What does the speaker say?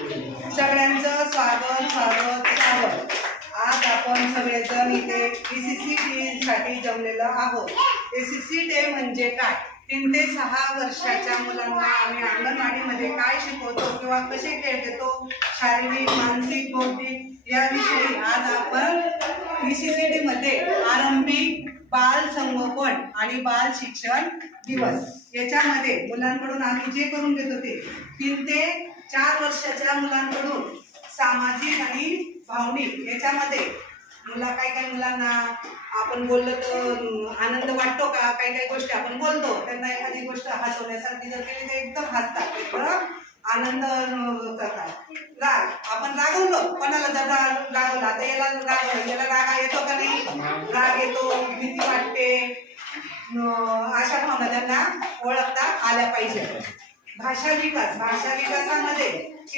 सगळ्यांचं स्वागत. आज आपण सगळेजण इथे ECC डे साठी जमलेलो आहोत. ECC डे म्हणजे काय? 3 ते 6 वर्षाच्या मुलांना आम्ही अंगणवाडीमध्ये काय शिकवतो किंवा कसे खेळ घेतो, शारीरिक, मानसिक, बौद्धिक याविषयी आज आपण ECC डे मध्ये आरंभिक बाल संगोपन आणि बाल शिक्षण दिवस याच्यामध्ये मुलांकडून आम्ही जे करून घेतो ते 3 ते 4 वर्षाच्या मुलांकडून सामाजिक आणि भावनिक याच्यामध्ये काही मुलांना आपण बोललो तर आनंद वाटतो का? काही गोष्टी आपण बोलतो त्यांना एखादी गोष्ट हसवण्यासारखी जर केली तर एकदम हसतात, एकदम आनंद करतात. राग आपण रागवलो, कोणाला जर रागवला तर याला राग येतो का नाही? राग येतो, भीती वाटते, अशा भावना त्यांना ओळखता आल्या पाहिजे. भाषा विकासामध्ये